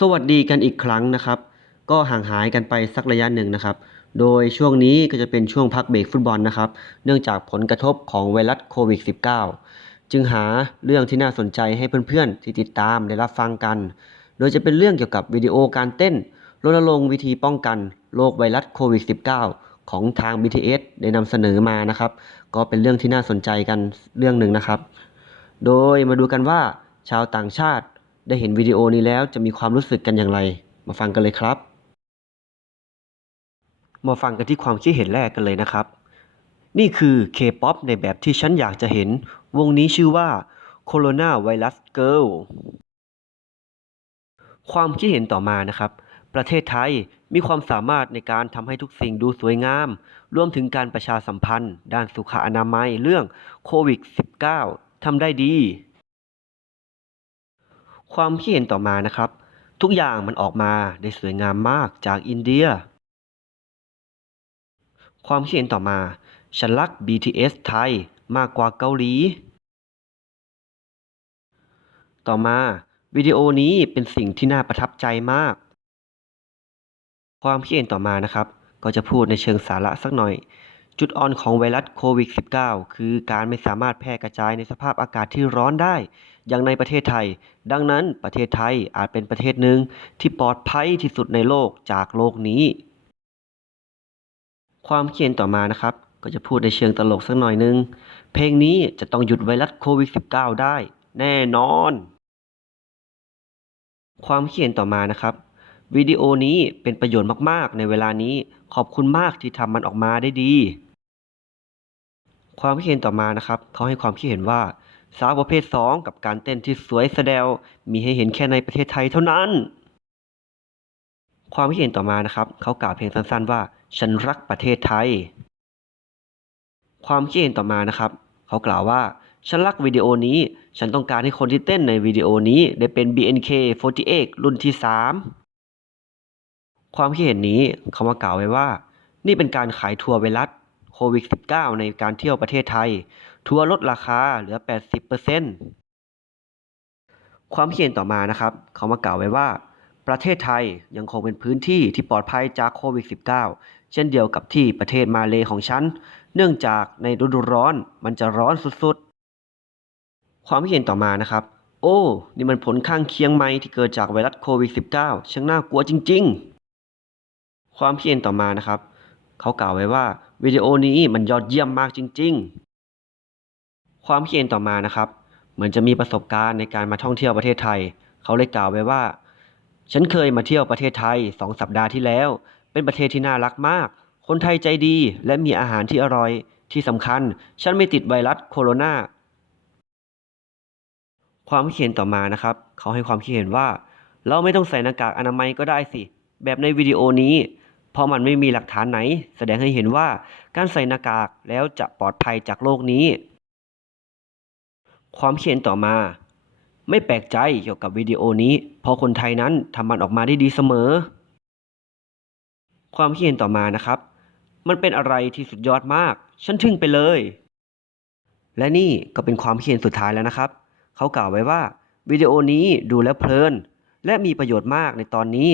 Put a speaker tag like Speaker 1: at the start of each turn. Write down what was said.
Speaker 1: สวัสดีกันอีกครั้งนะครับ ก็ห่างหายกันไปสักระยะหนึ่งนะครับ โดยช่วงนี้ก็จะเป็นช่วงพักเบรกฟุตบอลนะครับ เนื่องจากผลกระทบของไวรัสโควิด -19 จึงหาเรื่องที่น่าสนใจให้เพื่อนๆ ที่ติดตามได้รับฟังกัน โดยจะเป็นเรื่องเกี่ยวกับวิดีโอการเต้นรณรงค์วิธีป้องกันโรคไวรัสโควิด -19 ของทาง BTS ได้นำเสนอมานะครับ ก็เป็นเรื่องที่น่าสนใจกันเรื่องหนึ่งนะครับ โดยมาดูกันว่าชาวต่างชาติ ได้เห็นวิดีโอนี้แล้วจะมีความรู้สึกกันอย่างไร มาฟังกันเลยครับ มาฟังกันที่ความคิดเห็นแรกกันเลยนะครับ นี่คือ K-POP ในแบบที่ฉันอยากจะเห็น วงนี้ชื่อว่า Corona Virus Girl ความคิดเห็นต่อมานะครับ ประเทศไทยมีความสามารถในการทำให้ทุกสิ่งดูสวยงาม รวมถึงการประชาสัมพันธ์ ด้านสุขอนามัยเรื่องโควิด -19 ทำได้ดี ความคิดเห็นต่อมานะครับ ทุกอย่างมันออกมาได้สวยงามมากจากอินเดีย ความคิดเห็นต่อมา ฉันรัก BTS ไทยมากกว่าเกาหลี ต่อมาวิดีโอนี้เป็นสิ่งที่น่าประทับใจมาก ความคิดเห็นต่อมานะครับ ก็จะพูดในเชิงสาระสักหน่อย จุดอ่อนของไวรัสโควิด -19 คือการไม่สามารถแพร่กระจายในสภาพอากาศที่ร้อนได้ อย่างในประเทศไทย ดังนั้นประเทศไทยอาจเป็นประเทศหนึ่งที่ปลอดภัยที่สุดในโลกจากโลกนี้ ความคิดเห็นต่อมานะครับ ก็จะพูดในเชิงตลกสักหน่อยนึง เพลงนี้จะต้องหยุดไวรัสโควิด -19 ได้ แน่นอน ความคิดเห็นต่อมานะครับ วิดีโอนี้เป็นประโยชน์มากๆ ในเวลานี้ขอบคุณมากที่ทำมันออกมาได้ดี ความคิดเห็นต่อมานะครับ เขาให้ความคิดเห็นว่า สาวประเภท 2 กับการเต้นที่สวยสดวมีให้เห็นแค่ในประเทศไทยเท่านั้น ความคิดเห็นต่อมานะครับ เขากล่าวเพียงสั้นๆว่า ฉันรักประเทศไทย ความคิดเห็นต่อมานะครับ เขากล่าวว่าฉันรักวิดีโอนี้ ฉันต้องการให้คนที่เต้นในวิดีโอนี้ได้เป็น BNK48 รุ่นที่ 3 ความคิดเห็นนี้เขามากล่าวไว้ว่า นี่เป็นการขายทัวร์ไวรัสโควิด -19 ในการเที่ยวประเทศไทย ทัวร์ลดราคาเหลือ 80%ความคิดเห็นต่อมานะครับ เขามากล่าวไว้ว่า ประเทศไทยยังคงเป็นพื้นที่ที่ปลอดภัยจากโควิด -19 เช่นเดียวกับที่ประเทศมาเลของฉัน เนื่องจากในฤดูร้อนมันจะร้อนสุดๆ ความคิดเห็นต่อมานะครับ โอ้ นี่มันผลข้างเคียงไหมที่เกิดจากไวรัสโควิด -19 ช่างน่ากลัวจริง ๆ ความคิดเห็นต่อมานะครับ เขากล่าวไว้ว่าวิดีโอนี้มันยอดเยี่ยมมากจริง ๆ ความคิดเห็นต่อมานะครับ เหมือนจะมีประสบการณ์ในการมาท่องเที่ยวประเทศไทย เขาเลยกล่าวไว้ว่า ฉันเคยมาเที่ยวประเทศไทยสองสัปดาห์ที่แล้ว เป็นประเทศที่น่ารักมาก คนไทยใจดีและมีอาหารที่อร่อยที่สำคัญ ฉันไม่ติดไวรัสโคโรนาความคิดเห็นต่อมานะครับ เขาให้ความคิดเห็นว่า เราไม่ต้องใส่หน้ากากอนามัยก็ได้สิ แบบในวิดีโอนี้ เพราะมันไม่มีหลักฐานไหน แสดงให้เห็นว่าการใส่หน้ากากแล้วจะปลอดภัยจากโรคนี้ ความคิดเห็นต่อมา ไม่แปลกใจเกี่ยวกับวิดีโอนี้ เพราะคนไทยนั้นทำมันออกมาได้ดีเสมอ ความคิดเห็นต่อมานะครับ มันเป็นอะไรที่สุดยอดมาก ฉันทึ่งไปเลย และนี่ก็เป็นความคิดเห็นสุดท้ายแล้วนะครับ เขากล่าวไว้ว่าวิดีโอนี้ดูแล้วเพลิน และมีประโยชน์มากในตอนนี้